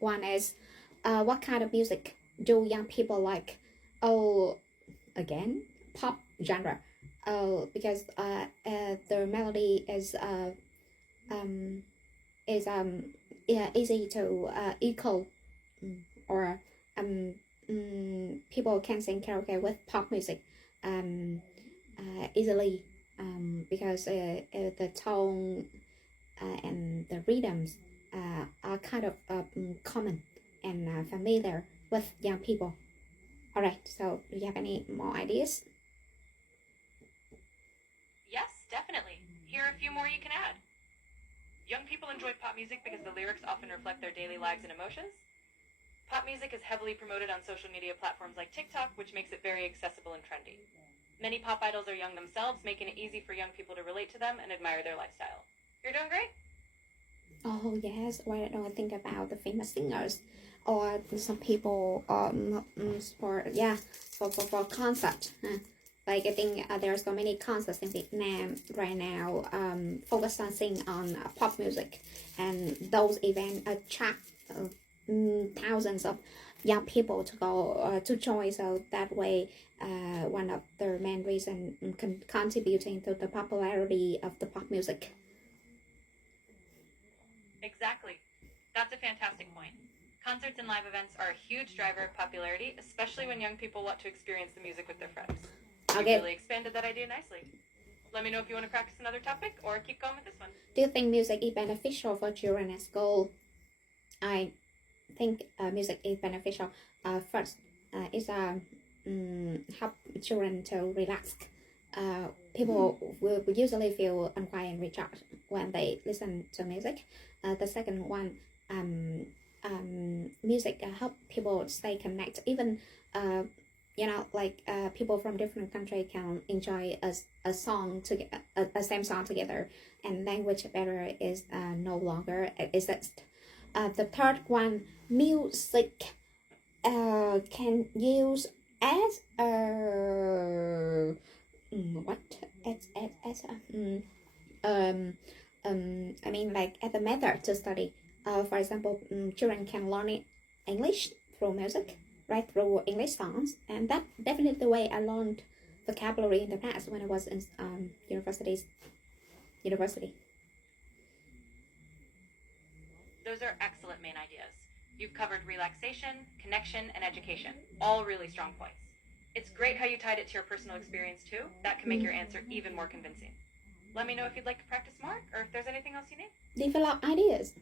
one is, what kind of music do young people like? Oh, again, pop genre. Oh, because the melody um is yeah, easy to equal, or people can sing karaoke with pop music easily, because the tone and the rhythms are kind of common and familiar with young people. All right, so do you have any more ideas? Yes, definitely. Here are a few more you can add. Young people enjoy pop music because the lyrics often reflect their daily lives and emotions. Pop music is heavily promoted on social media platforms like TikTok, which makes it very accessible and trendy. Many pop idols are young themselves, making it easy for young people to relate to them and admire their lifestyle. You're doing great. Oh yes, why don't I think about the famous singers, or some people for yeah, for concert. Like I think there are so many concerts in Vietnam right now, focused on singing on pop music, and those events attract thousands of young people to go to join. So that way, one of the main reason contributing to the popularity of the pop music. Exactly. That's a fantastic point. Concerts and live events are a huge driver of popularity, especially when young people want to experience the music with their friends. You Okay. really expanded that idea nicely. Let me know if you want to practice another topic or keep going with this one. Do you think music is beneficial for children at school? I think music is beneficial. First, it's help children to relax. People will usually feel unquiet and recharged when they listen to music. The second one, music help people stay connected. Even like people from different countries can enjoy a song together, a same song together, and language barrier is no longer exist. The third one, music can use as a what as a I mean like as a method to study. For example, children can learn English through music, right, through English songs, and that definitely the way I learned vocabulary in the past when I was in university. Those are excellent main ideas. You've covered relaxation, connection, and education, all really strong points. It's great how you tied it to your personal experience too. That can make your answer even more convincing. Let me know if you'd like to practice more or if there's anything else you need. Develop ideas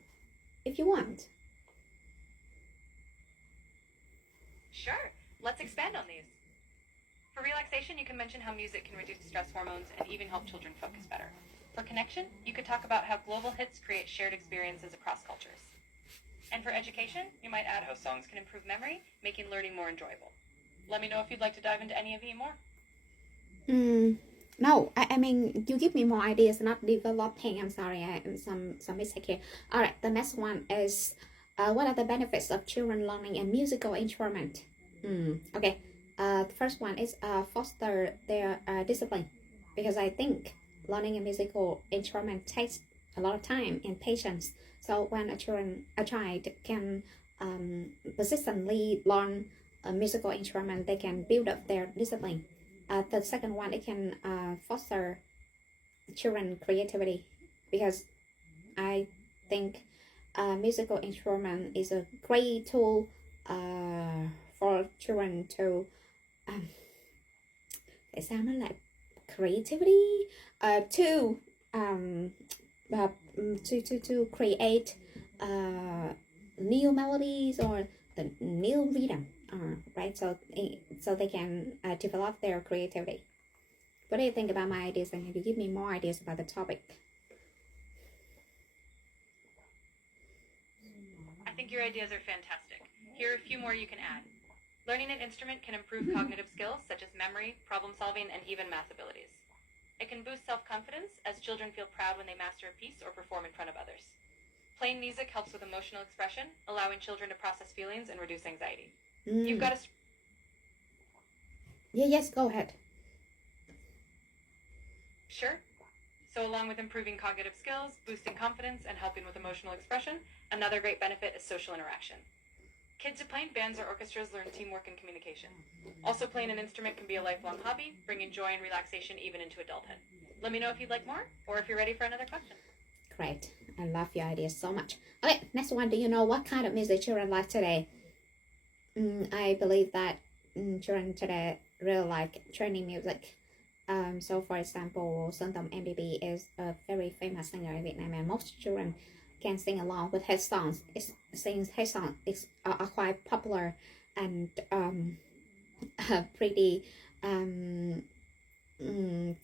if you want. Sure, let's expand on these. For relaxation, you can mention how music can reduce stress hormones and even help children focus better. For connection, you could talk about how global hits create shared experiences across cultures. And for education, you might add how songs can improve memory, making learning more enjoyable. Let me know if you'd like to dive into any of these more. No, I mean you give me more ideas, not developing. I'm sorry, I am some mistake here. All right, the next one is, what are the benefits of children learning a musical instrument? Okay, the first one is foster their discipline, because I think learning a musical instrument takes a lot of time and patience. So when a child can persistently learn a musical instrument, they can build up their discipline. The second one, it can foster children creativity, because I think musical instrument is a great tool for children to tại sao nó lại creativity, to to create new melodies or the new rhythm, right? So they can develop their creativity. What do you think about my ideas? And can you give me more ideas about the topic? I think your ideas are fantastic. Here are a few more you can add. Learning an instrument can improve cognitive skills such as memory, problem solving, and even math abilities. It can boost self-confidence as children feel proud when they master a piece or perform in front of others. Playing music helps with emotional expression, allowing children to process feelings and reduce anxiety. You've got a... Yes, go ahead. Sure. So along with improving cognitive skills, boosting confidence, and helping with emotional expression, another great benefit is social interaction. Kids who play in bands or orchestras learn teamwork and communication. Also, playing an instrument can be a lifelong hobby, bringing joy and relaxation even into adulthood. Let me know if you'd like more, or if you're ready for another question. Great. I love your ideas so much. Okay, next one. Do you know what kind of music children like today? I believe that children today really like training music. So for example, Sơn Tùng MBB is a very famous singer in Vietnam, and most children can sing along with his songs. His songs are quite popular and pretty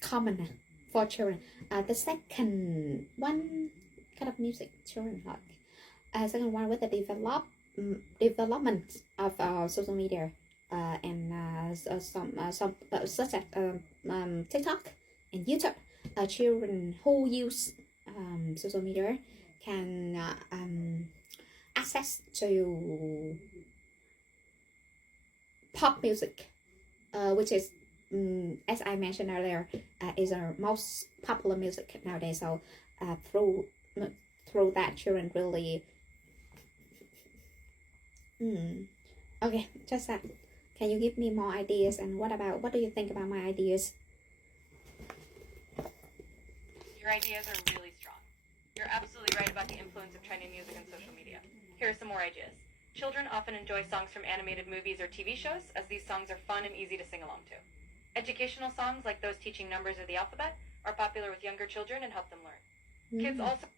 common for children. The second one kind of music children like. Second one with the development of social media and some such as TikTok and YouTube. Children who use social media can access to pop music, which is as I mentioned earlier, is our most popular music nowadays. So through that, children really okay, just that. Can you give me more ideas? And what do you think about my ideas? Your ideas are really strong. You're absolutely right about the influence of trending music and social media. Here are some more ideas. Children often enjoy songs from animated movies or TV shows, as these songs are fun and easy to sing along to. Educational songs, like those teaching numbers or the alphabet, are popular with younger children and help them learn. Kids also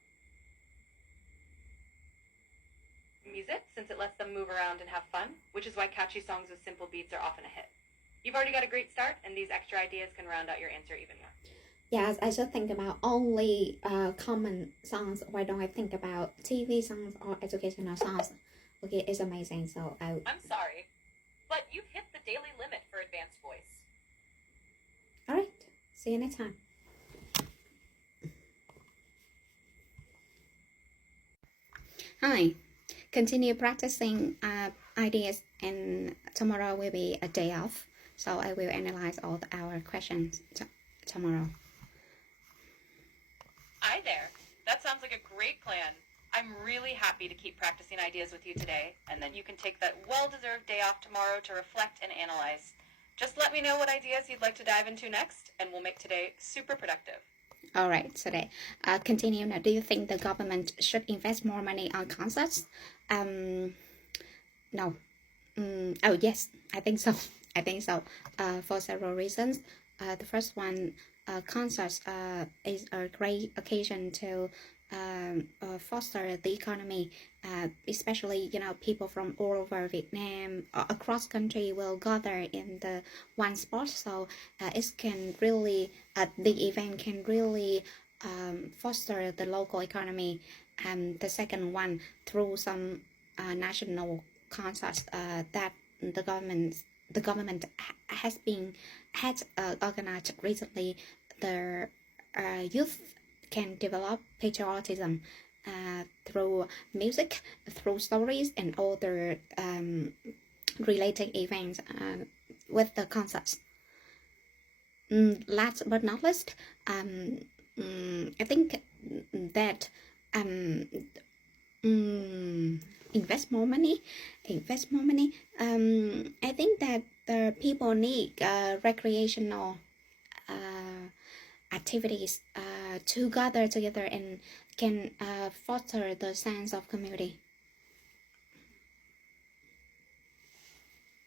music, since it lets them move around and have fun, which is why catchy songs with simple beats are often a hit. You've already got a great start, and these extra ideas can round out your answer even more. Yes, I should think about only common songs. Why don't I think about TV songs or educational songs? Okay, it's amazing. So I'm sorry, but you've hit the daily limit for advanced voice. All right. See you next time. Hi. Continue practicing ideas, and tomorrow will be a day off. So I will analyze all our questions tomorrow. Hi there. That sounds like a great plan. I'm really happy to keep practicing ideas with you today, and then you can take that well-deserved day off tomorrow to reflect and analyze. Just let me know what ideas you'd like to dive into next, and we'll make today super productive. All right, today, continue. Now, do you think the government should invest more money on concerts? No. Oh, yes, I think so. For several reasons. The first one, concerts is a great occasion to foster the economy, especially people from all over Vietnam, across country will gather in the one spot. So it can really the event can really foster the local economy. And the second one, through some national concerts that the government has organized recently, the youth can develop patriotism through music, through stories, and other related events with the concerts. Last but not least, I think that invest more money. I think that the people need recreational activities to gather together and can foster the sense of community.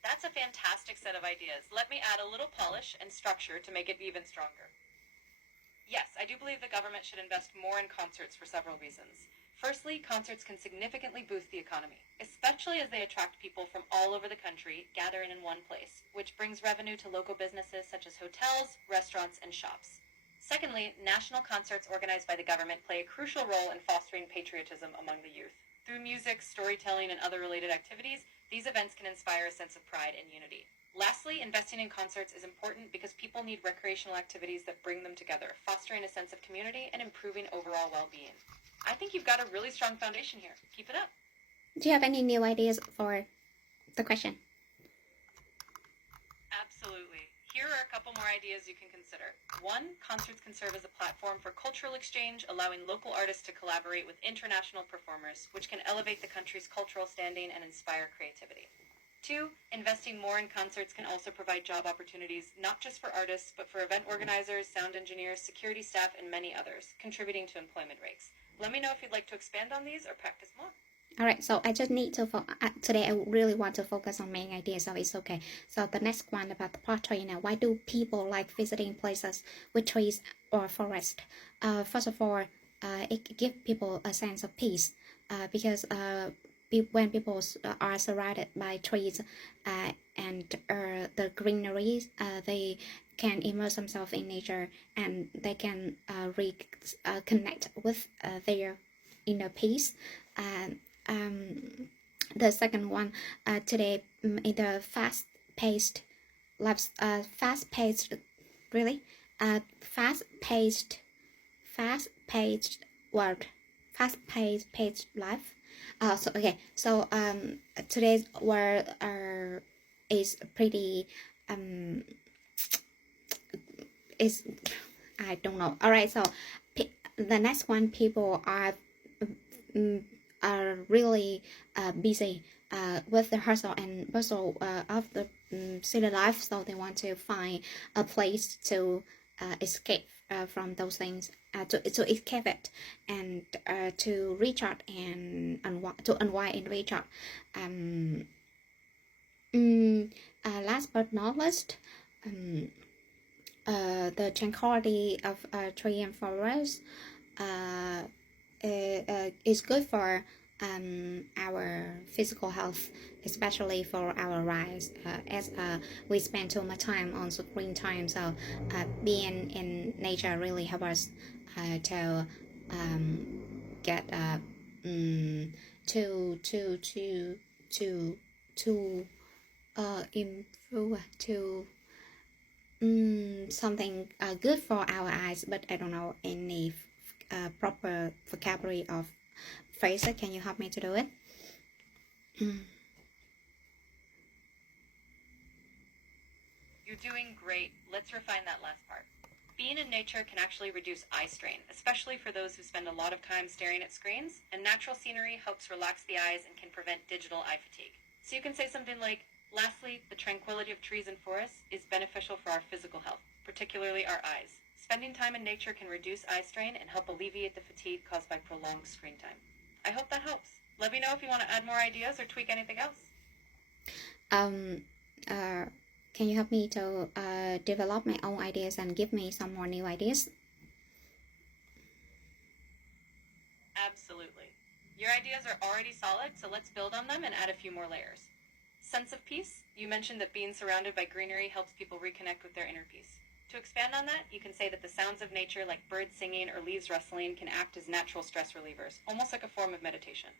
That's a fantastic set of ideas. Let me add a little polish and structure to make it even stronger. Yes, I do believe the government should invest more in concerts for several reasons. Firstly, concerts can significantly boost the economy, especially as they attract people from all over the country gathering in one place, which brings revenue to local businesses such as hotels, restaurants, and shops. Secondly, national concerts organized by the government play a crucial role in fostering patriotism among the youth. Through music, storytelling, and other related activities, these events can inspire a sense of pride and unity. Lastly, investing in concerts is important because people need recreational activities that bring them together, fostering a sense of community and improving overall well-being. I think you've got a really strong foundation here. Keep it up. Do you have any new ideas for the question? Absolutely. Here Here are a couple more ideas you can consider. 1. Concerts can serve as a platform for cultural exchange, allowing local artists to collaborate with international performers, which can elevate the country's cultural standing and inspire creativity. 2. Investing more in concerts can also provide job opportunities, not just for artists, but for event organizers, sound engineers, security staff, and many others, contributing to employment rates. Let me know if you'd like to expand on these or practice more. All right, so I just need to today I really want to focus on main ideas, so it's okay. So the next one about the pottery now. Why do people like visiting places with trees or forest? First of all, it gives people a sense of peace, because when people are surrounded by trees and the greenery, they can immerse themselves in nature, and they can connect with their inner peace. The second one, today, in the fast-paced lives, really, fast-paced world, fast-paced life. So today's world is pretty is I don't know. All right, so the next one, people are really busy with the hustle and bustle of the city life, so they want to find a place to escape from those things, to escape it, and to recharge and unwind and recharge. Last but not least, the tranquility of tree and forest is good for our physical health, especially for our eyes, as we spend too much time on screen time. So being in nature really helps us to get improve to something good for our eyes, but I don't know any proper vocabulary of phrases. Can you help me to do it? You're doing great. Let's refine that last part. Being in nature can actually reduce eye strain, especially for those who spend a lot of time staring at screens, and natural scenery helps relax the eyes and can prevent digital eye fatigue. So you can say something like, lastly, the tranquility of trees and forests is beneficial for our physical health, particularly our eyes. Spending time in nature can reduce eye strain and help alleviate the fatigue caused by prolonged screen time. I hope that helps. Let me know if you want to add more ideas or tweak anything else. Can you help me to develop my own ideas and give me some more new ideas? Absolutely. Your ideas are already solid, so let's build on them and add a few more layers. Sense of peace. You mentioned that being surrounded by greenery helps people reconnect with their inner peace. To expand on that, you can say that the sounds of nature, like birds singing or leaves rustling, can act as natural stress relievers, almost like a form of meditation.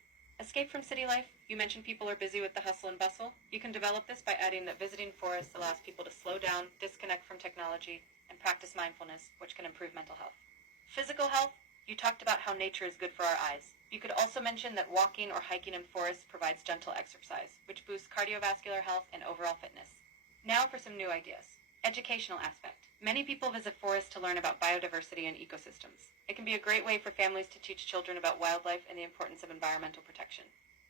Escape from city life. You mentioned people are busy with the hustle and bustle. You can develop this by adding that visiting forests allows people to slow down, disconnect from technology, and practice mindfulness, which can improve mental health. Physical health. You talked about how nature is good for our eyes. You could also mention that walking or hiking in forests provides gentle exercise, which boosts cardiovascular health and overall fitness. Now for some new ideas. Educational aspect. Many people visit forests to learn about biodiversity and ecosystems. It can be a great way for families to teach children about wildlife and the importance of environmental protection.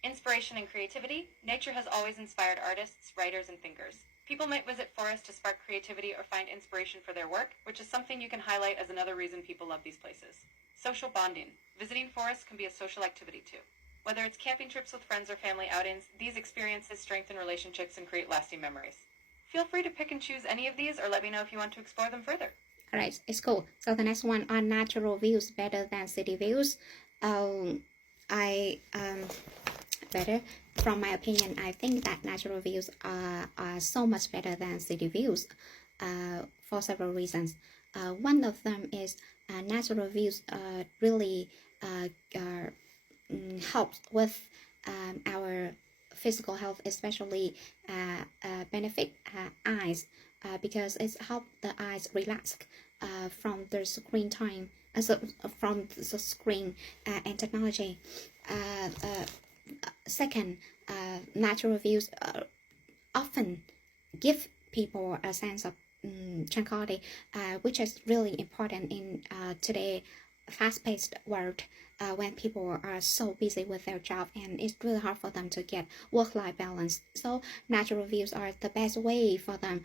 Inspiration and creativity. Nature has always inspired artists, writers, and thinkers. People might visit forests to spark creativity or find inspiration for their work, which is something you can highlight as another reason people love these places. Social bonding. Visiting forests can be a social activity too. Whether it's camping trips with friends or family outings, these experiences strengthen relationships and create lasting memories. Feel free to pick and choose any of these, or let me know if you want to explore them further. All right, it's cool. So the next one, are natural views better than city views? Better. From my opinion, I think that natural views are so much better than city views for several reasons. One of them is natural views really helps with our physical health, especially benefit eyes, because it's help the eyes relax from the screen time, from the screen and technology. Second, natural views often give people a sense of tranquility, which is really important in today's fast-paced world. When people are so busy with their job and it's really hard for them to get work-life balance. So natural views are the best way for them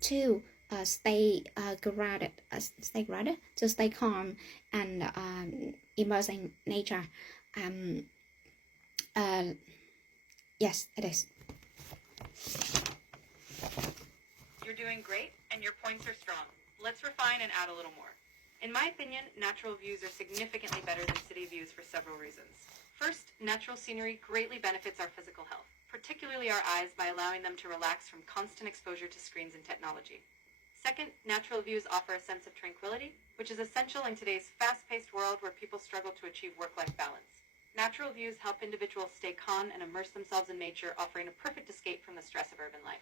to stay grounded, to stay calm and immerse in nature. Yes, it is. You're doing great, and your points are strong. Let's refine and add a little more. In my opinion, natural views are significantly better than city views for several reasons. First, natural scenery greatly benefits our physical health, particularly our eyes, by allowing them to relax from constant exposure to screens and technology. Second, natural views offer a sense of tranquility, which is essential in today's fast-paced world where people struggle to achieve work-life balance. Natural views help individuals stay calm and immerse themselves in nature, offering a perfect escape from the stress of urban life.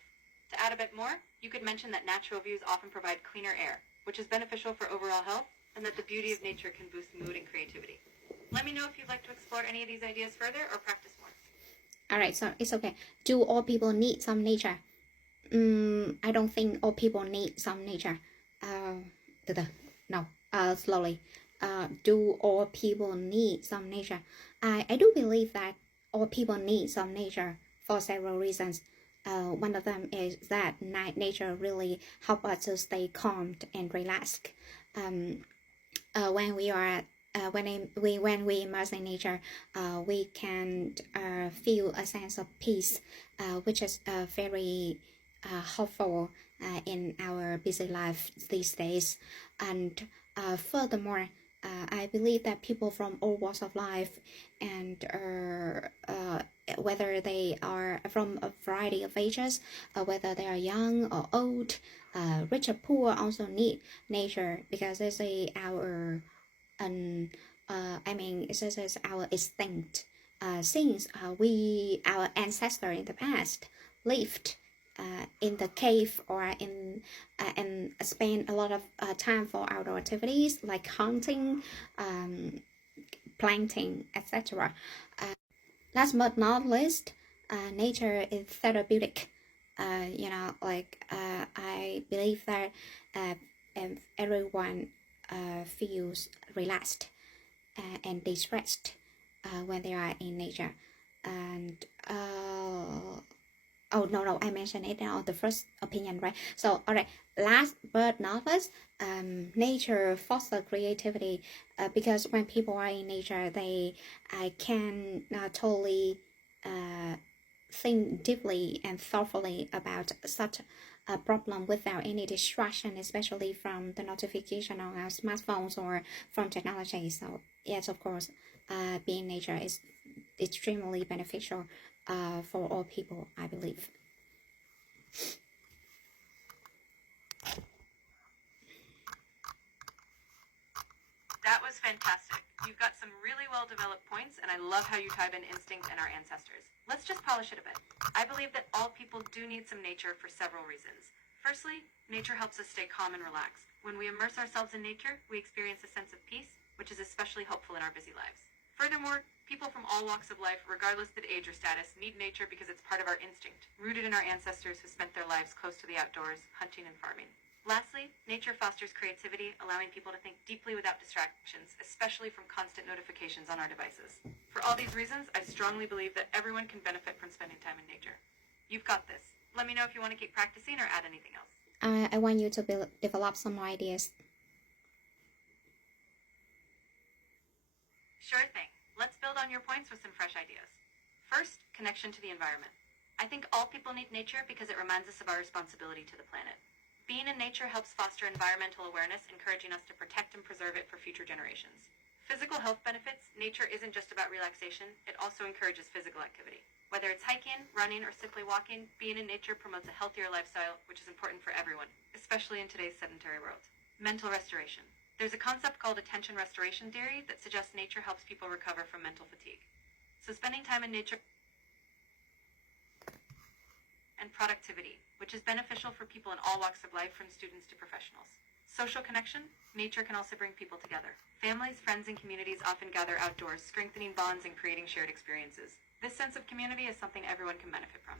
To add a bit more, you could mention that natural views often provide cleaner air, which is beneficial for overall health, and that the beauty of nature can boost mood and creativity. Let me know if you'd like to explore any of these ideas further or practice more. All right, so it's okay. Do all people need some nature? I don't think all people need some nature. No. Slowly. Do all people need some nature? I do believe that all people need some nature for several reasons. One of them is that nature really help us to stay calm and relaxed. When we are when we immerse in nature, we can feel a sense of peace, which is very helpful in our busy life these days. And furthermore, I believe that people from all walks of life, and whether they are from a variety of ages, whether they are young or old, rich or poor, also need nature, because it's our this is our instinct. Since our ancestors in the past lived in the cave or in and spend a lot of time for outdoor activities like hunting, planting, etc. Last but not least, nature is therapeutic. I believe that everyone feels relaxed and de-stressed when they are in nature. And I mentioned it on the first opinion, right? So, all right, last but not least, nature fosters creativity, because when people are in nature, they can totally think deeply and thoughtfully about such a problem without any distraction, especially from the notification on our smartphones or from technology. So yes, of course, being in nature is extremely beneficial for all people, I believe. That was fantastic. You've got some really well-developed points, and I love how you tied in instinct and our ancestors. Let's just polish it a bit. I believe that all people do need some nature for several reasons. Firstly, nature helps us stay calm and relaxed. When we immerse ourselves in nature, we experience a sense of peace, which is especially helpful in our busy lives. Furthermore, people from all walks of life, regardless of age or status, need nature because it's part of our instinct, rooted in our ancestors who spent their lives close to the outdoors, hunting and farming. Lastly, nature fosters creativity, allowing people to think deeply without distractions, especially from constant notifications on our devices. For all these reasons, I strongly believe that everyone can benefit from spending time in nature. You've got this. Let me know if you want to keep practicing or add anything else. I want you to develop some more ideas. Sure thing. Let's build on your points with some fresh ideas. First, connection to the environment. I think all people need nature because it reminds us of our responsibility to the planet. Being in nature helps foster environmental awareness, encouraging us to protect and preserve it for future generations. Physical health benefits, nature isn't just about relaxation, it also encourages physical activity. Whether it's hiking, running, or simply walking, being in nature promotes a healthier lifestyle, which is important for everyone, especially in today's sedentary world. Mental restoration. There's a concept called attention restoration theory that suggests nature helps people recover from mental fatigue. So spending time in nature and productivity, which is beneficial for people in all walks of life, from students to professionals. Social connection, nature can also bring people together. Families, friends, and communities often gather outdoors, strengthening bonds and creating shared experiences. This sense of community is something everyone can benefit from.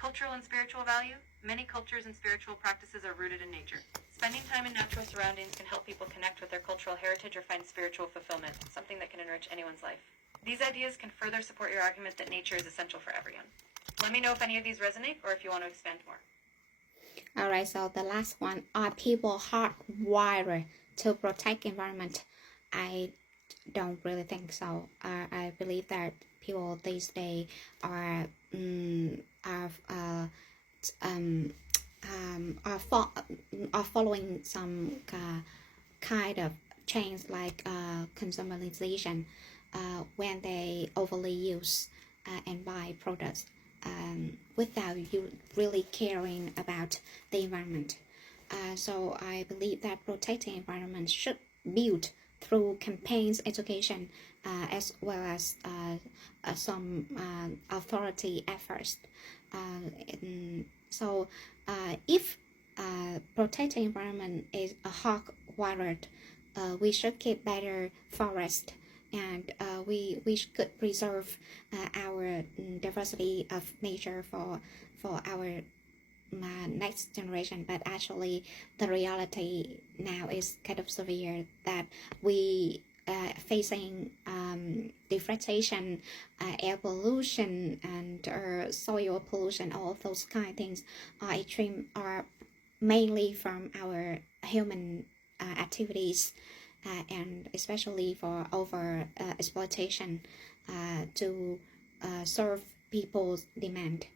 Cultural and spiritual value. Many cultures and spiritual practices are rooted in nature. Spending time in natural surroundings can help people connect with their cultural heritage or find spiritual fulfillment, something that can enrich anyone's life. These ideas can further support your argument that nature is essential for everyone. Let me know if any of these resonate or if you want to expand more. Alright, so the last one, are people hardwired to protect environment? I don't really think so. I believe that people these days are following some kind of change like consumerization when they overly use and buy products without you really caring about the environment. So I believe that protecting environment should build through campaigns, education, as well as some authority efforts. So if protecting environment is a hardwired, we should keep better forest, and we could preserve our diversity of nature for our next generation. But actually the reality now is kind of severe, that we facing deforestation, air pollution, and soil pollution. All of those kind of things are mainly from our human activities, and especially for over exploitation to serve people's demand.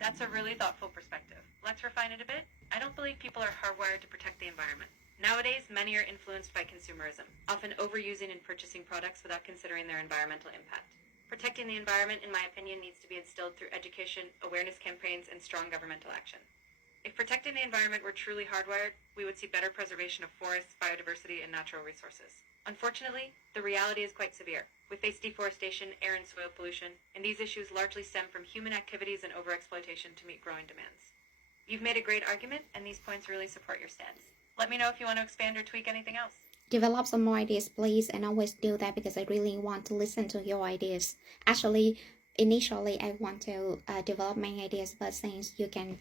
That's a really thoughtful perspective. Let's refine it a bit. I don't believe people are hardwired to protect the environment. Nowadays, many are influenced by consumerism, often overusing and purchasing products without considering their environmental impact. Protecting the environment, in my opinion, needs to be instilled through education, awareness campaigns, and strong governmental action. If protecting the environment were truly hardwired, we would see better preservation of forests, biodiversity, and natural resources. Unfortunately, the reality is quite severe. We face deforestation, air and soil pollution, and these issues largely stem from human activities and overexploitation to meet growing demands. You've made a great argument, and these points really support your stance. Let me know if you want to expand or tweak anything else. Develop some more ideas, please, and always do that, because I really want to listen to your ideas. Actually, initially I want to develop many ideas, but since you can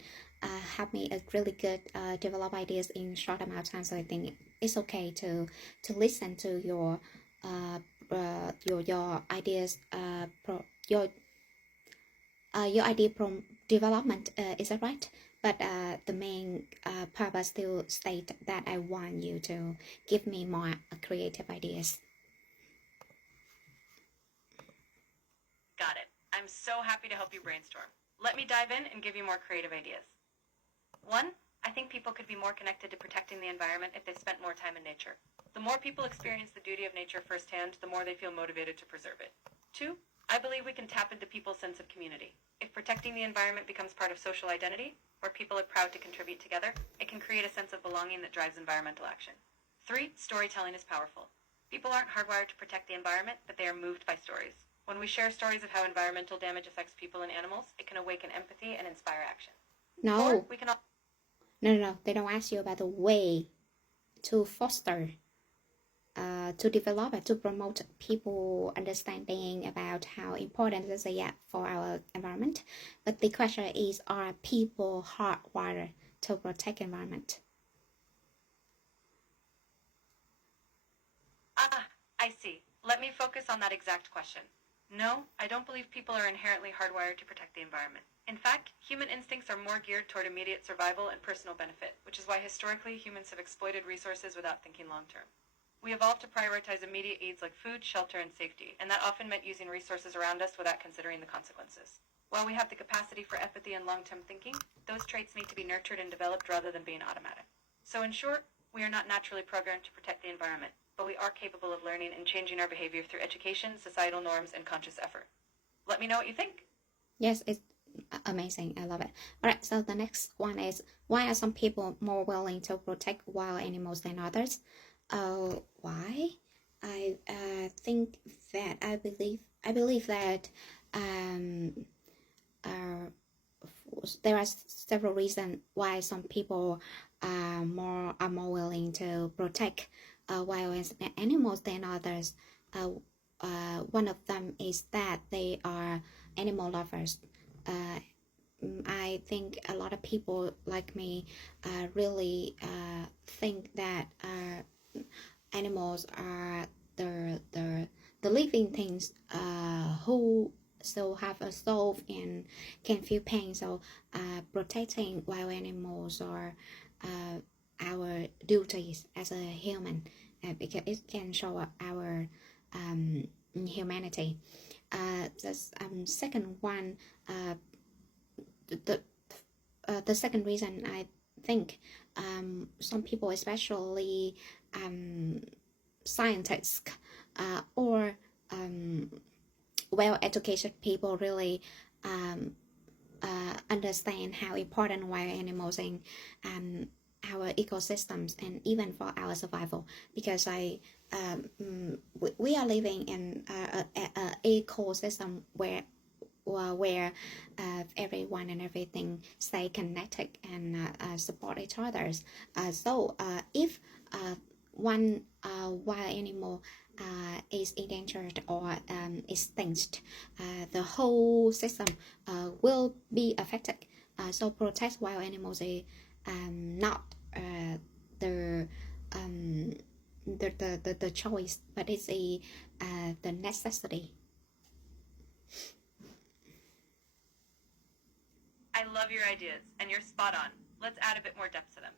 help me a really good develop ideas in short amount of time, so I think it's okay to listen to your ideas, your idea from development. Is that right? But the main purpose still state that I want you to give me more creative ideas. Got it. I'm so happy to help you brainstorm. Let me dive in and give you more creative ideas. 1. I think people could be more connected to protecting the environment if they spent more time in nature. The more people experience the beauty of nature firsthand, the more they feel motivated to preserve it. 2. I believe we can tap into people's sense of community. If protecting the environment becomes part of social identity, where people are proud to contribute together, it can create a sense of belonging that drives environmental action. 3. Storytelling is powerful. People aren't hardwired to protect the environment, but they are moved by stories. When we share stories of how environmental damage affects people and animals, it can awaken empathy and inspire action. No. 4. We can No, they don't ask you about the way to foster, to develop it, to promote people understanding about how important it is for our environment. But the question is, are people hardwired to protect environment? I see. Let me focus on that exact question. No, I don't believe people are inherently hardwired to protect the environment. In fact, human instincts are more geared toward immediate survival and personal benefit, which is why historically humans have exploited resources without thinking long-term. We evolved to prioritize immediate needs like food, shelter, and safety, and that often meant using resources around us without considering the consequences. While we have the capacity for empathy and long-term thinking, those traits need to be nurtured and developed rather than being automatic. So in short, we are not naturally programmed to protect the environment, but we are capable of learning and changing our behavior through education, societal norms, and conscious effort. Let me know what you think. Yes, it's amazing. I love it. All right, so the next one is, why are some people more willing to protect wild animals than others? Why? I think that I believe that there are several reasons why some people are more willing to protect wild animals than others. one of them is that they are animal lovers. I think a lot of people like me really think that animals are the living things who so have a soul and can feel pain. So protecting wild animals are our duties as a human, because it can show our humanity. The second one, the second reason I think some people, especially scientists or well-educated people, really understand how important wild animals in our ecosystems and even for our survival, because we are living in an ecosystem where everyone and everything stay connected and support each other. So if one wild animal is endangered or extinct, the whole system will be affected. So protect wild animals is not the choice, but it's the necessity. I love your ideas, and you're spot on. Let's add a bit more depth to them.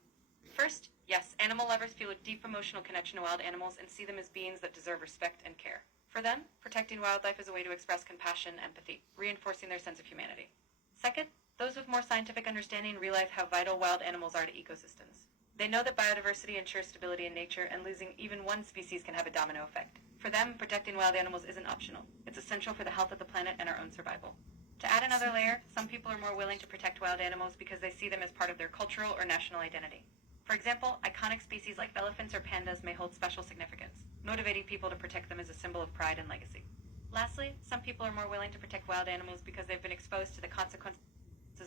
First, yes, animal lovers feel a deep emotional connection to wild animals and see them as beings that deserve respect and care. For them, protecting wildlife is a way to express compassion and empathy, reinforcing their sense of humanity. Second, those with more scientific understanding realize how vital wild animals are to ecosystems. They know that biodiversity ensures stability in nature, and losing even one species can have a domino effect. For them, protecting wild animals isn't optional. It's essential for the health of the planet and our own survival. To add another layer, some people are more willing to protect wild animals because they see them as part of their cultural or national identity. For example, iconic species like elephants or pandas may hold special significance, motivating people to protect them as a symbol of pride and legacy. Lastly, some people are more willing to protect wild animals because they've been exposed to the consequences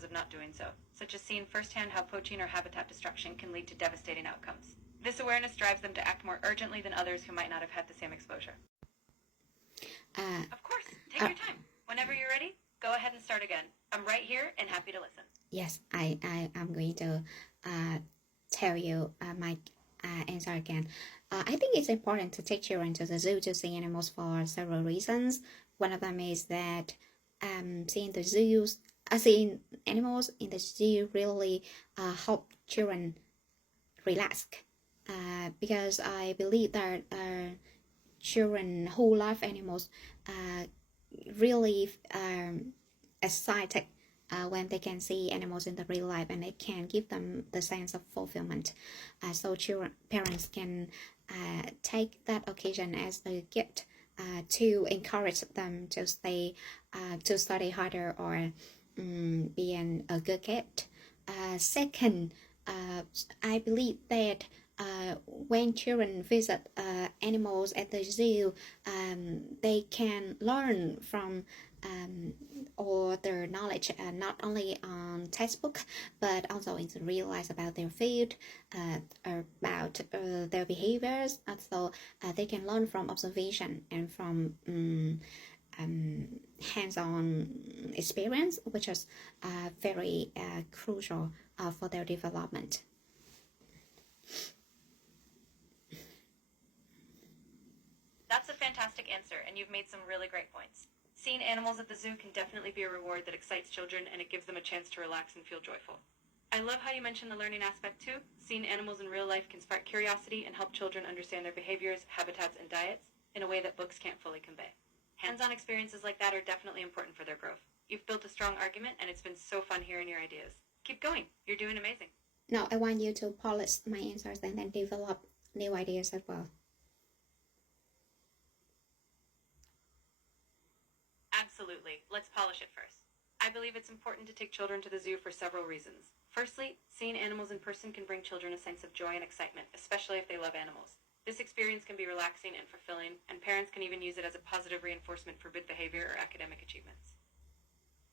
of not doing so, such as seeing firsthand how poaching or habitat destruction can lead to devastating outcomes. This awareness drives them to act more urgently than others who might not have had the same exposure. Of course, take your time. Whenever you're ready, go ahead and start again. I'm right here and happy to listen. Yes, I'm going to tell you my answer again. I think it's important to take children to the zoo to see animals for several reasons. One of them is that seeing animals in the zoo really help children relax. Because I believe that children who love animals really excited when they can see animals in the real life, and it can give them the sense of fulfillment. So parents can take that occasion as a gift to encourage them to study harder or being a good kid. Second, I believe that when children visit animals at the zoo, they can learn from all their knowledge, not only on textbook, but also in real life about their food, about their behaviors. Also, they can learn from observation and from hands-on experience, which is very crucial for their development. That's a fantastic answer, and you've made some really great points. Seeing animals at the zoo can definitely be a reward that excites children, and it gives them a chance to relax and feel joyful. I love how you mentioned the learning aspect too. Seeing animals in real life can spark curiosity and help children understand their behaviors, habitats, and diets in a way that books can't fully convey. Hands-on experiences like that are definitely important for their growth. You've built a strong argument, and it's been so fun hearing your ideas. Keep going. You're doing amazing. Now I want you to polish my answers and then develop new ideas as well. Absolutely. Let's polish it first. I believe it's important to take children to the zoo for several reasons. Firstly, seeing animals in person can bring children a sense of joy and excitement, especially if they love animals. This experience can be relaxing and fulfilling, and parents can even use it as a positive reinforcement for good behavior or academic achievements.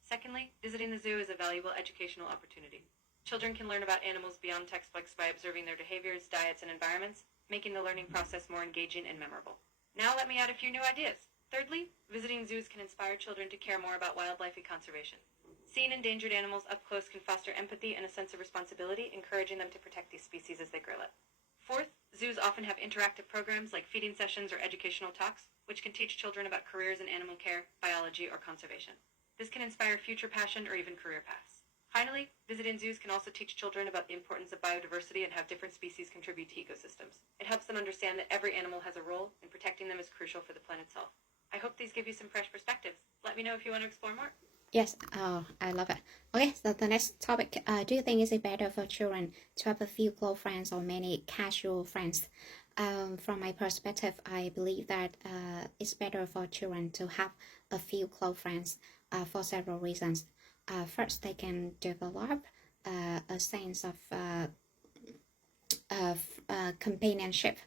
Secondly, visiting the zoo is a valuable educational opportunity. Children can learn about animals beyond textbooks by observing their behaviors, diets, and environments, making the learning process more engaging and memorable. Now let me add a few new ideas. Thirdly, visiting zoos can inspire children to care more about wildlife and conservation. Seeing endangered animals up close can foster empathy and a sense of responsibility, encouraging them to protect these species as they grow up. Fourth, zoos often have interactive programs like feeding sessions or educational talks, which can teach children about careers in animal care, biology, or conservation. This can inspire future passion or even career paths. Finally, visiting zoos can also teach children about the importance of biodiversity and how different species contribute to ecosystems. It helps them understand that every animal has a role, and protecting them is crucial for the planet's health. I hope these give you some fresh perspectives. Let me know if you want to explore more. Yes, oh, I love it. Okay, so the next topic. Do you think is it better for children to have a few close friends or many casual friends? From my perspective, I believe that it's better for children to have a few close friends for several reasons. First, they can develop a sense of companionship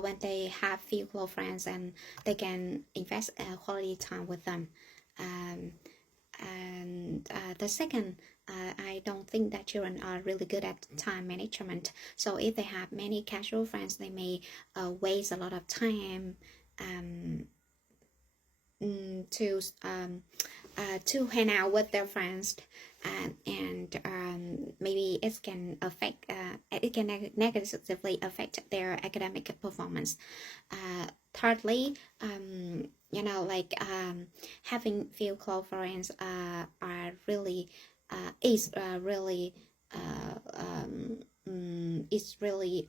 when they have few close friends, and they can invest quality time with them. And the second, I don't think that children are really good at time management. So if they have many casual friends, they may waste a lot of time to hang out with their friends, and maybe it can negatively affect their academic performance. Thirdly, having few close friends are really is really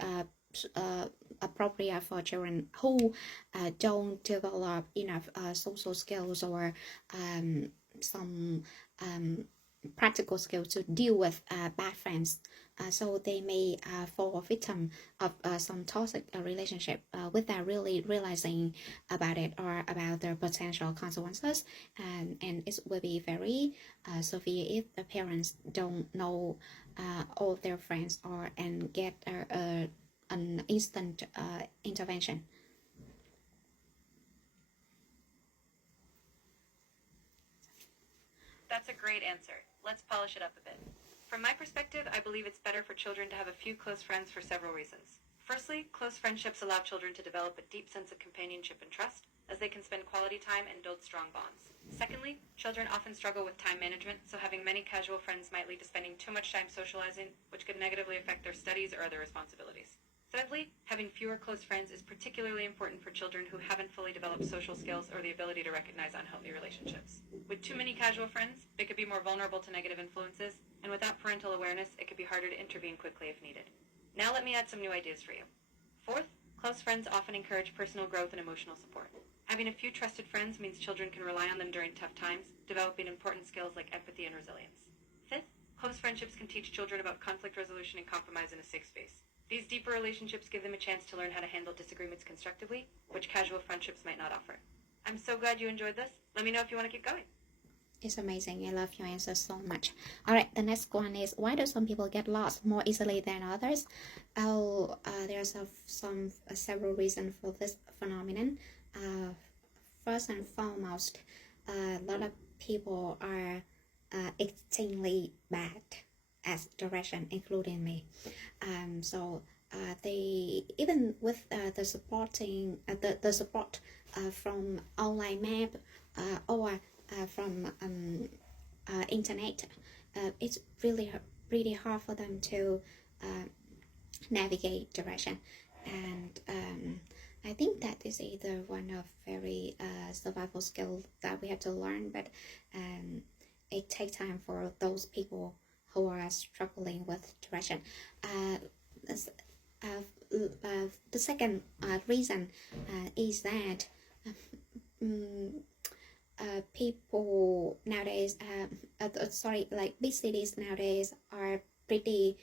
appropriate for children who don't develop enough social skills or some practical skills to deal with bad friends. So they may fall victim of some toxic relationship without really realizing about it or about their potential consequences. And it will be very severe if the parents don't know all their friends and get an instant intervention. That's a great answer. Let's polish it up a bit. From my perspective, I believe it's better for children to have a few close friends for several reasons. Firstly, close friendships allow children to develop a deep sense of companionship and trust, as they can spend quality time and build strong bonds. Secondly, children often struggle with time management, so having many casual friends might lead to spending too much time socializing, which could negatively affect their studies or other responsibilities. Thirdly, having fewer close friends is particularly important for children who haven't fully developed social skills or the ability to recognize unhealthy relationships. With too many casual friends, they could be more vulnerable to negative influences, and without parental awareness, it could be harder to intervene quickly if needed. Now let me add some new ideas for you. Fourth, close friends often encourage personal growth and emotional support. Having a few trusted friends means children can rely on them during tough times, developing important skills like empathy and resilience. Fifth, close friendships can teach children about conflict resolution and compromise in a safe space. These deeper relationships give them a chance to learn how to handle disagreements constructively, which casual friendships might not offer. I'm so glad you enjoyed this. Let me know if you want to keep going. It's amazing. I love your answer so much. All right, the next one is, why do some people get lost more easily than others? There's several reasons for this phenomenon. First and foremost, a lot of people are extremely bad at direction, including me. So they, even with the supporting the support from online map or from internet, it's really hard for them to navigate direction. And I think that is either one of very survival skills that we have to learn, but it takes time for those people who are struggling with direction. The second reason is that people nowadays, big cities nowadays are pretty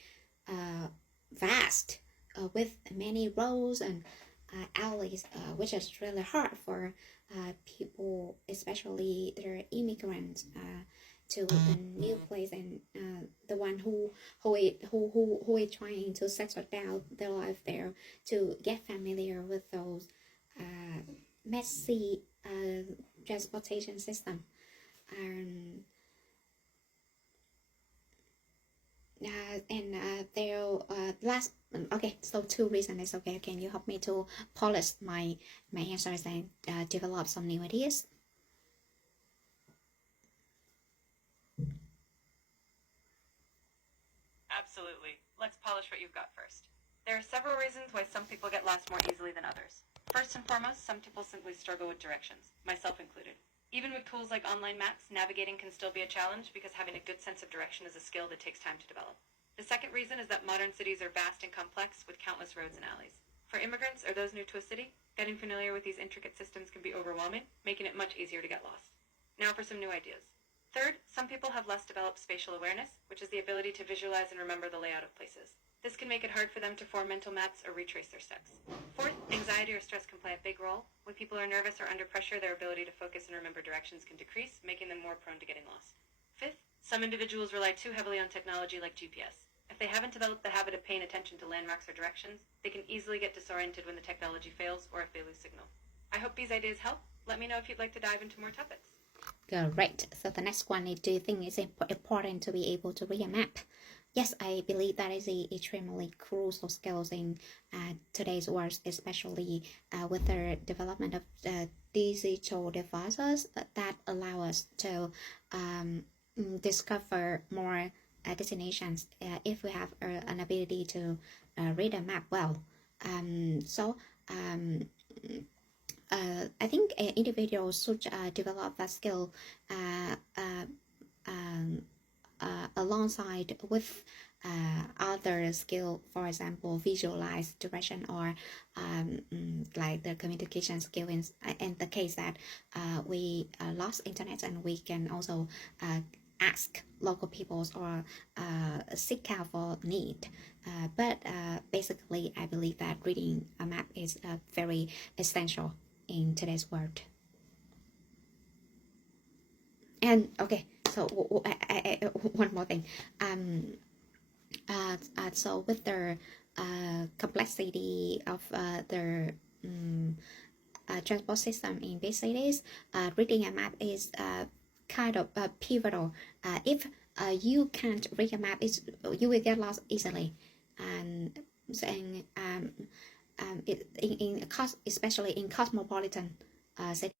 vast with many roads and alleys, which is really hard for people, especially their immigrants, to the new place, and the one who is trying to settle down their life there, to get familiar with those messy transportation system. And they'll last. Okay, so 2 reasons is okay. Can you help me to polish my answers and develop some new ideas? Absolutely. Let's polish what you've got first. There are several reasons why some people get lost more easily than others. First and foremost, some people simply struggle with directions, myself included. Even with tools like online maps, navigating can still be a challenge because having a good sense of direction is a skill that takes time to develop. The second reason is that modern cities are vast and complex with countless roads and alleys. For immigrants or those new to a city, getting familiar with these intricate systems can be overwhelming, making it much easier to get lost. Now for some new ideas. Third, some people have less developed spatial awareness, which is the ability to visualize and remember the layout of places. This can make it hard for them to form mental maps or retrace their steps. Fourth, anxiety or stress can play a big role. When people are nervous or under pressure, their ability to focus and remember directions can decrease, making them more prone to getting lost. Fifth, some individuals rely too heavily on technology like GPS. If they haven't developed the habit of paying attention to landmarks or directions, they can easily get disoriented when the technology fails or if they lose signal. I hope these ideas help. Let me know if you'd like to dive into more topics. Great. So the next one is, do you think it's important to be able to read a map? Yes, I believe that is a extremely crucial skill in today's world, especially with the development of digital devices that allow us to discover more destinations if we have an ability to read a map well. I think individuals should develop that skill alongside with other skill, for example, visualize direction or like the communication skill in the case that we lost internet, and we can also ask local peoples or seek out for need. But basically, I believe that reading a map is very essential in today's world. And okay, so one more thing. So with the complexity of the transport system in big cities, reading a map is kind of pivotal. If you can't read a map, you will get lost easily. And especially in cosmopolitan cities.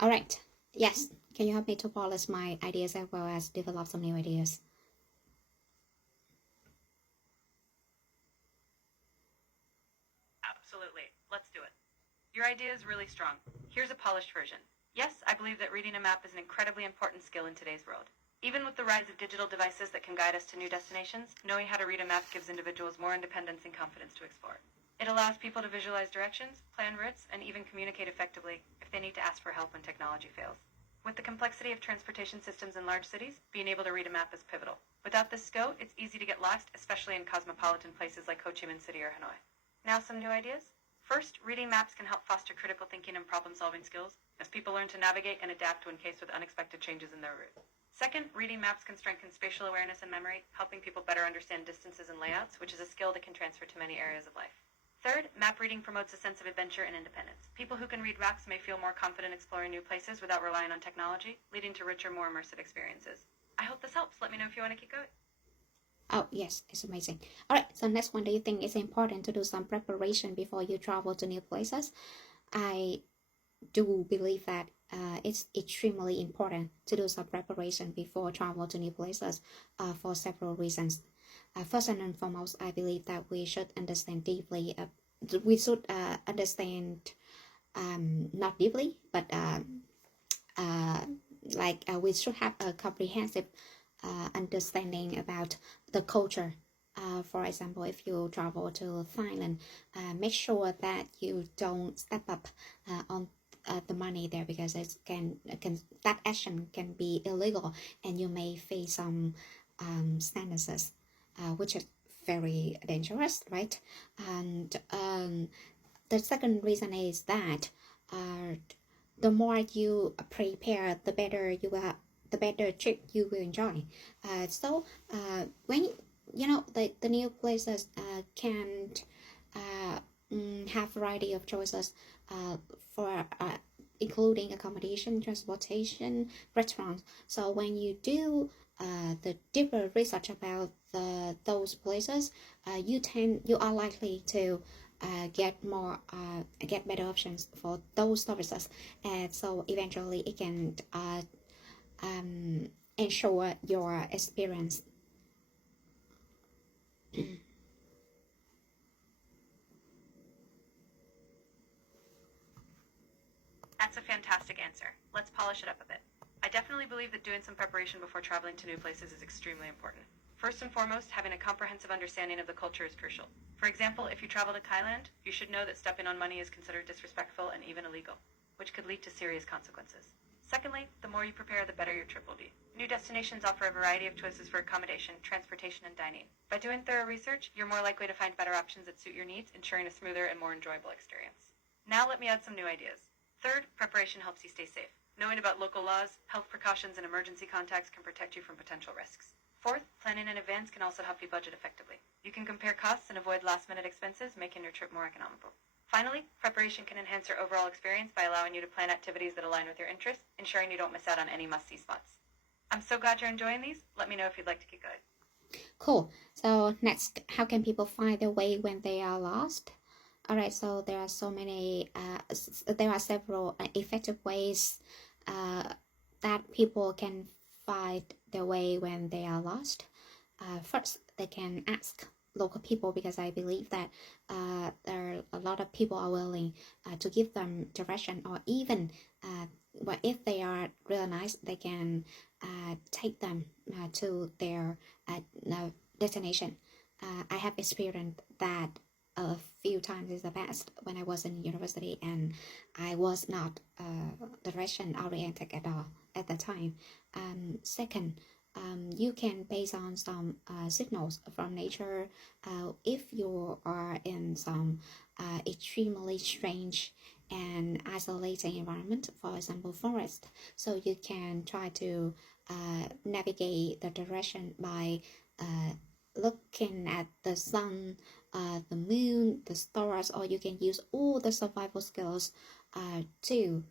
All right. Yes. Can you help me to polish my ideas as well as develop some new ideas? Absolutely. Let's do it. Your idea is really strong. Here's a polished version. Yes, I believe that reading a map is an incredibly important skill in today's world. Even with the rise of digital devices that can guide us to new destinations, knowing how to read a map gives individuals more independence and confidence to explore. It allows people to visualize directions, plan routes, and even communicate effectively if they need to ask for help when technology fails. With the complexity of transportation systems in large cities, being able to read a map is pivotal. Without this skill, it's easy to get lost, especially in cosmopolitan places like Ho Chi Minh City or Hanoi. Now some new ideas? First, reading maps can help foster critical thinking and problem-solving skills, as people learn to navigate and adapt when faced with unexpected changes in their route. Second, reading maps can strengthen spatial awareness and memory, helping people better understand distances and layouts, which is a skill that can transfer to many areas of life. Third, map reading promotes a sense of adventure and independence. People who can read maps may feel more confident exploring new places without relying on technology, leading to richer, more immersive experiences. I hope this helps. Let me know if you want to keep going. Oh, yes, it's amazing. All right, so next one, do you think it's important to do some preparation before you travel to new places? I do believe that it's extremely important to do some preparation before travel to new places for several reasons. First and foremost, I believe that we should understand deeply. Not deeply, but we should have a comprehensive understanding about the culture. For example, if you travel to Thailand, make sure that you don't step up on the money there, because that action can be illegal, and you may face some sentences, which is very dangerous, right? And the second reason is that the more you prepare, the better trip you will enjoy. When the new places can have variety of choices for including accommodation, transportation, restaurants. So when you do the deeper research about those places, you are likely to get better options for those services, and so eventually it can ensure your experience. That's a fantastic answer. Let's polish it up a bit. I definitely believe that doing some preparation before traveling to new places is extremely important. First and foremost, having a comprehensive understanding of the culture is crucial. For example, if you travel to Thailand, you should know that stepping on money is considered disrespectful and even illegal, which could lead to serious consequences. Secondly, the more you prepare, the better your trip will be. New destinations offer a variety of choices for accommodation, transportation, and dining. By doing thorough research, you're more likely to find better options that suit your needs, ensuring a smoother and more enjoyable experience. Now let me add some new ideas. Third, preparation helps you stay safe. Knowing about local laws, health precautions, and emergency contacts can protect you from potential risks. Fourth, planning in advance can also help you budget effectively. You can compare costs and avoid last-minute expenses, making your trip more economical. Finally, preparation can enhance your overall experience by allowing you to plan activities that align with your interests, ensuring you don't miss out on any must-see spots. I'm so glad you're enjoying these. Let me know if you'd like to keep going. Cool. So next, how can people find their way when they are lost? All right, so there are several effective ways that people can find their way when they are lost. First, they can ask local people, because I believe that there are a lot of people are willing to give them direction, or even well, if they are really nice, they can take them to their destination. I have experienced that a few times in the past when I was in university, and I was not direction oriented at all at the time. Second, you can base on some signals from nature. If you are in some extremely strange and isolating environment, for example forest, so you can try to navigate the direction by looking at the sun, the moon, the stars, or you can use all the survival skills to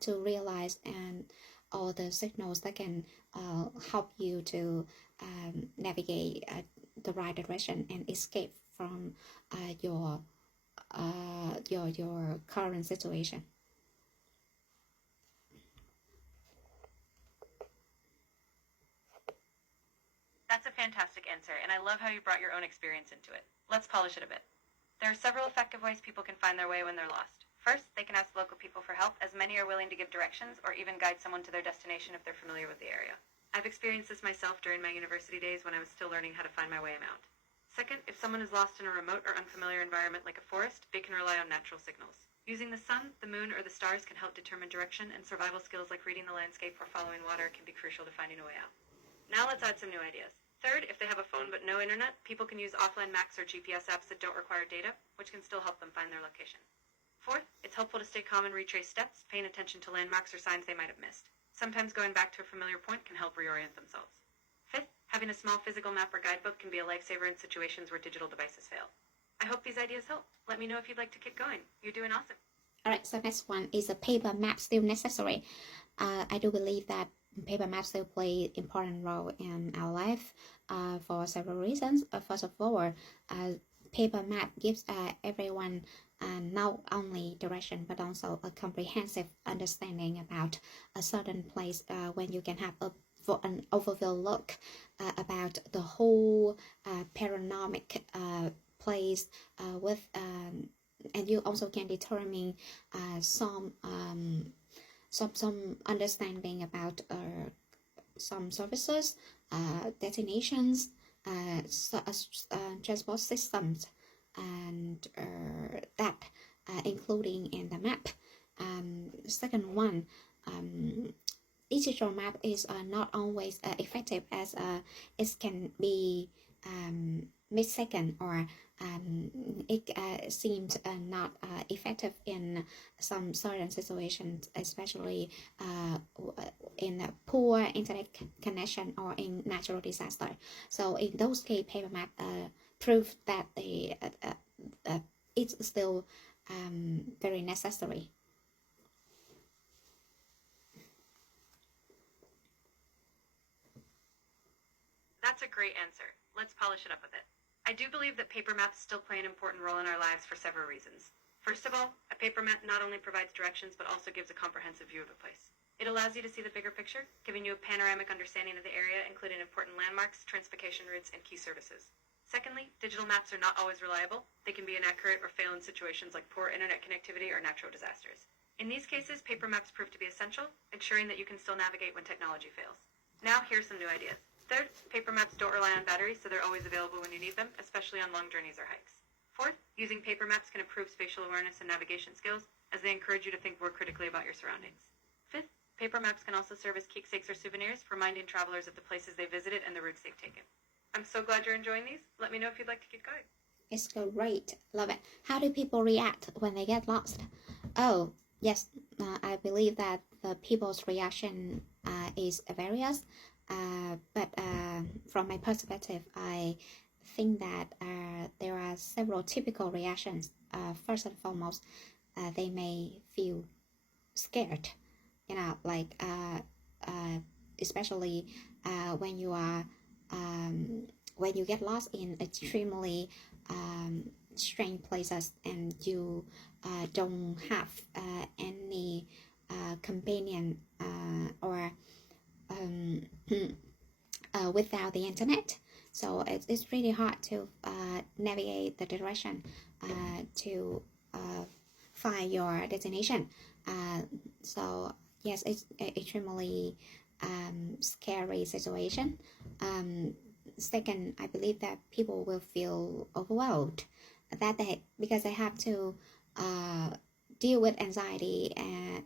to realize and all the signals that can help you to navigate the right direction and escape from your current situation. That's a fantastic answer, and I love how you brought your own experience into it. Let's polish it a bit. There are several effective ways people can find their way when they're lost. First, they can ask local people for help, as many are willing to give directions or even guide someone to their destination if they're familiar with the area. I've experienced this myself during my university days when I was still learning how to find my way around. Second, if someone is lost in a remote or unfamiliar environment like a forest, they can rely on natural signals. Using the sun, the moon, or the stars can help determine direction, and survival skills like reading the landscape or following water can be crucial to finding a way out. Now let's add some new ideas. Third, if they have a phone but no internet, people can use offline maps or GPS apps that don't require data, which can still help them find their location. Fourth, it's helpful to stay calm and retrace steps, paying attention to landmarks or signs they might have missed. Sometimes going back to a familiar point can help reorient themselves. Fifth, having a small physical map or guidebook can be a lifesaver in situations where digital devices fail. I hope these ideas help. Let me know if you'd like to keep going. You're doing awesome. Alright, so next one, is a paper map still necessary? I do believe that paper maps still play an important role in our life for several reasons. First of all, paper map gives everyone not only direction but also a comprehensive understanding about a certain place, when you can have an overview look about the whole panoramic place with and you also can determine some understanding about some services, destinations, transport systems, and that including in the map. Second one, digital map is not always effective, as it can be mistaken, or it seems not effective in some certain situations, especially in a poor internet connection or in natural disaster. So in those cases, paper map prove that it's still very necessary. That's a great answer. Let's polish it up a bit. I do believe that paper maps still play an important role in our lives for several reasons. First of all, a paper map not only provides directions but also gives a comprehensive view of a place. It allows you to see the bigger picture, giving you a panoramic understanding of the area, including important landmarks, transportation routes, and key services. Secondly, digital maps are not always reliable. They can be inaccurate or fail in situations like poor internet connectivity or natural disasters. In these cases, paper maps prove to be essential, ensuring that you can still navigate when technology fails. Now, here's some new ideas. Third, paper maps don't rely on batteries, so they're always available when you need them, especially on long journeys or hikes. Fourth, using paper maps can improve spatial awareness and navigation skills, as they encourage you to think more critically about your surroundings. Fifth, paper maps can also serve as keepsakes or souvenirs, reminding travelers of the places they visited and the routes they've taken. I'm so glad you're enjoying these. Let me know if you'd like to keep going. It's great. Love it. How do people react when they get lost? Oh, yes. I believe that the people's reaction is various. But from my perspective, I think that there are several typical reactions. First and foremost, they may feel scared, like especially when you are when you get lost in extremely strange places and you don't have any companion or without the internet, so it's really hard to navigate the direction to find your destination. So yes, it's extremely scary situation. Second, I believe that people will feel overwhelmed because they have to deal with anxiety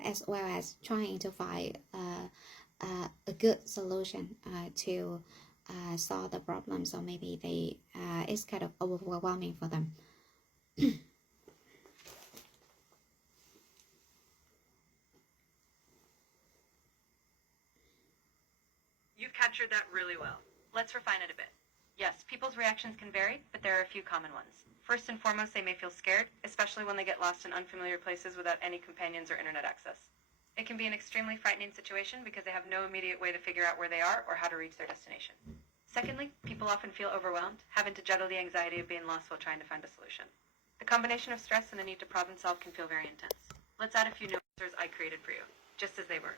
as well as trying to find a good solution to solve the problem. So maybe it's kind of overwhelming for them. You've captured that really well. Let's refine it a bit. Yes, people's reactions can vary, but there are a few common ones. First and foremost, they may feel scared, especially when they get lost in unfamiliar places without any companions or internet access. It can be an extremely frightening situation because they have no immediate way to figure out where they are or how to reach their destination. Secondly, people often feel overwhelmed, having to juggle the anxiety of being lost while trying to find a solution. The combination of stress and the need to problem solve can feel very intense. Let's add a few new answers I created for you, just as they were.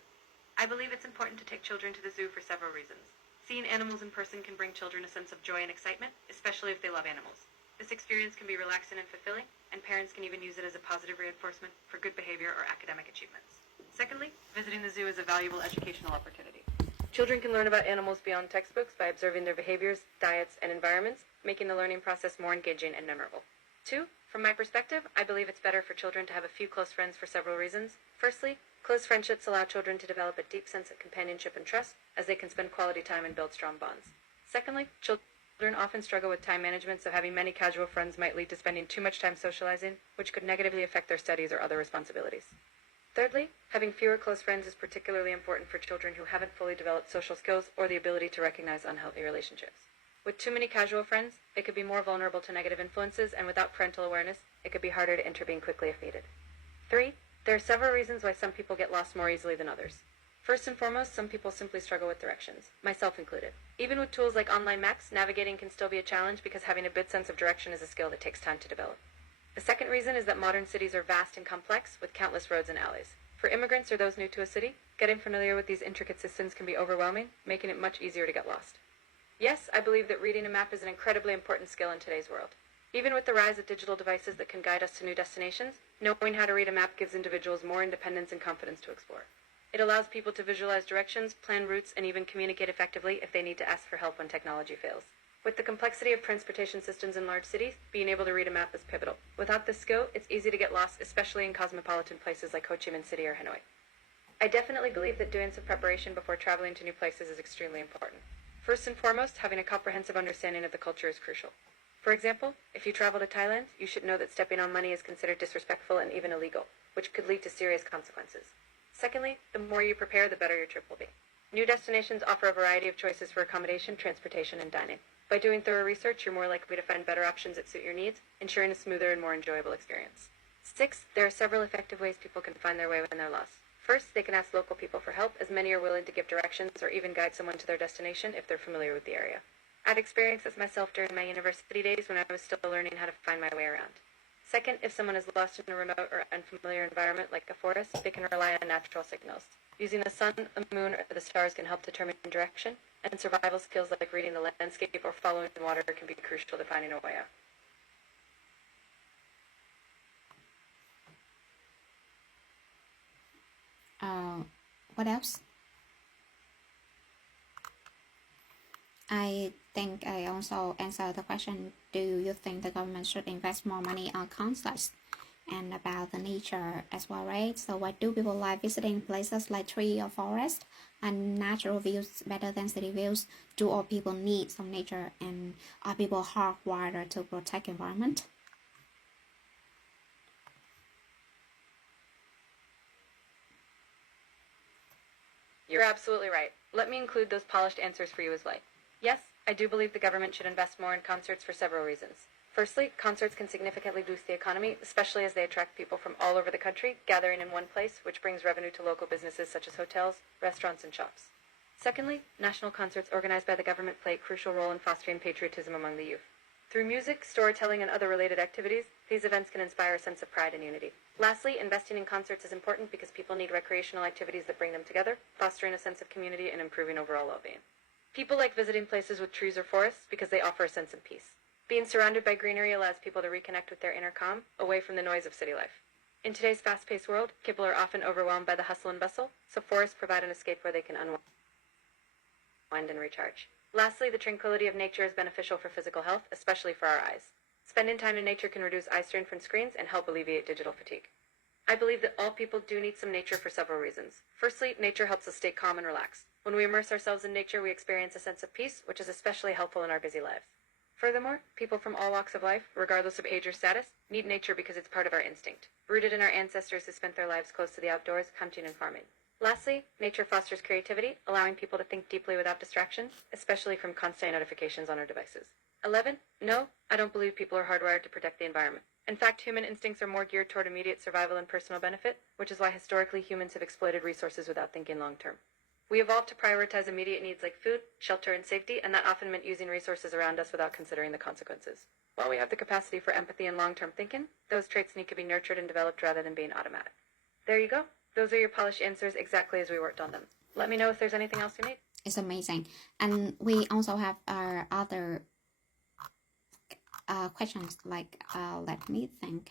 I believe it's important to take children to the zoo for several reasons. Seeing animals in person can bring children a sense of joy and excitement, especially if they love animals. This experience can be relaxing and fulfilling, and parents can even use it as a positive reinforcement for good behavior or academic achievements. Secondly, visiting the zoo is a valuable educational opportunity. Children can learn about animals beyond textbooks by observing their behaviors, diets, and environments, making the learning process more engaging and memorable. 2, from my perspective, I believe it's better for children to have a few close friends for several reasons. Firstly, close friendships allow children to develop a deep sense of companionship and trust, as they can spend quality time and build strong bonds. Secondly, children often struggle with time management, so having many casual friends might lead to spending too much time socializing, which could negatively affect their studies or other responsibilities. Thirdly, having fewer close friends is particularly important for children who haven't fully developed social skills or the ability to recognize unhealthy relationships. With too many casual friends, they could be more vulnerable to negative influences, and without parental awareness, it could be harder to intervene quickly if needed. 3, there are several reasons why some people get lost more easily than others. First and foremost, some people simply struggle with directions, myself included. Even with tools like online maps, navigating can still be a challenge because having a good sense of direction is a skill that takes time to develop. The second reason is that modern cities are vast and complex, with countless roads and alleys. For immigrants or those new to a city, getting familiar with these intricate systems can be overwhelming, making it much easier to get lost. Yes, I believe that reading a map is an incredibly important skill in today's world. Even with the rise of digital devices that can guide us to new destinations, knowing how to read a map gives individuals more independence and confidence to explore. It allows people to visualize directions, plan routes, and even communicate effectively if they need to ask for help when technology fails. With the complexity of transportation systems in large cities, being able to read a map is pivotal. Without this skill, it's easy to get lost, especially in cosmopolitan places like Ho Chi Minh City or Hanoi. I definitely believe that doing some preparation before traveling to new places is extremely important. First and foremost, having a comprehensive understanding of the culture is crucial. For example, if you travel to Thailand, you should know that stepping on money is considered disrespectful and even illegal, which could lead to serious consequences. Secondly, the more you prepare, the better your trip will be. New destinations offer a variety of choices for accommodation, transportation, and dining. By doing thorough research, you're more likely to find better options that suit your needs, ensuring a smoother and more enjoyable experience. 6. There are several effective ways people can find their way when they're lost. First, they can ask local people for help, as many are willing to give directions or even guide someone to their destination if they're familiar with the area. I've experienced this myself during my university days when I was still learning how to find my way around. Second, if someone is lost in a remote or unfamiliar environment like a forest, they can rely on natural signals. Using the sun, the moon, or the stars can help determine direction, and survival skills like reading the landscape or following the water can be crucial to finding a way out. What else? I think I also answered the question, do you think the government should invest more money on concerts and about the nature as well, right? So why do people like visiting places like tree or forest and natural views better than city views? Do all people need some nature, and are people hardwired to protect environment? You're absolutely right. Let me include those polished answers for you as well. Yes, I do believe the government should invest more in concerts for several reasons. Firstly, concerts can significantly boost the economy, especially as they attract people from all over the country, gathering in one place, which brings revenue to local businesses such as hotels, restaurants, and shops. Secondly, national concerts organized by the government play a crucial role in fostering patriotism among the youth. Through music, storytelling, and other related activities, these events can inspire a sense of pride and unity. Lastly, investing in concerts is important because people need recreational activities that bring them together, fostering a sense of community and improving overall well-being. People like visiting places with trees or forests because they offer a sense of peace. Being surrounded by greenery allows people to reconnect with their inner calm, away from the noise of city life. In today's fast-paced world, people are often overwhelmed by the hustle and bustle, so forests provide an escape where they can unwind and recharge. Lastly, the tranquility of nature is beneficial for physical health, especially for our eyes. Spending time in nature can reduce eye strain from screens and help alleviate digital fatigue. I believe that all people do need some nature for several reasons. Firstly, nature helps us stay calm and relaxed. When we immerse ourselves in nature, we experience a sense of peace, which is especially helpful in our busy lives. Furthermore, people from all walks of life, regardless of age or status, need nature because it's part of our instinct, rooted in our ancestors who spent their lives close to the outdoors, hunting and farming. Lastly, nature fosters creativity, allowing people to think deeply without distractions, especially from constant notifications on our devices. 11. No, I don't believe people are hardwired to protect the environment. In fact, human instincts are more geared toward immediate survival and personal benefit, which is why historically humans have exploited resources without thinking long term. We evolved to prioritize immediate needs like food, shelter, and safety, and that often meant using resources around us without considering the consequences. While we have the capacity for empathy and long-term thinking, those traits need to be nurtured and developed rather than being automatic. There you go. Those are your polished answers exactly as we worked on them. Let me know if there's anything else you need. It's amazing. And we also have our other questions, like, let me think.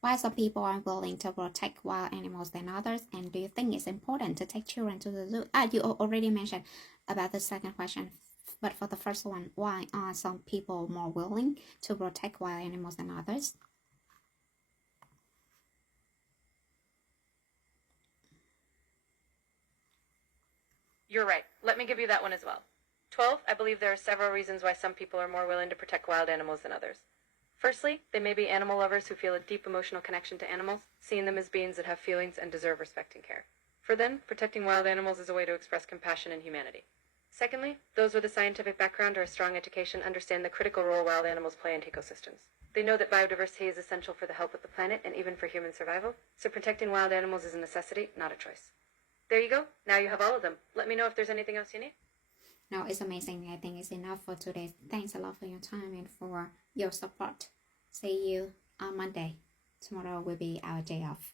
Why some people are willing to protect wild animals than others, and do you think it's important to take children to the zoo? You already mentioned about the second question, but for the first one, why are some people more willing to protect wild animals than others? You're right. Let me give you that one as well. 12. I believe there are several reasons why some people are more willing to protect wild animals than others. Firstly, they may be animal lovers who feel a deep emotional connection to animals, seeing them as beings that have feelings and deserve respect and care. For them, protecting wild animals is a way to express compassion and humanity. Secondly, those with a scientific background or a strong education understand the critical role wild animals play in ecosystems. They know that biodiversity is essential for the health of the planet and even for human survival, so protecting wild animals is a necessity, not a choice. There you go. Now you have all of them. Let me know if there's anything else you need. No, it's amazing. I think it's enough for today. Thanks a lot for your time and for your support. See you on Monday. Tomorrow will be our day off.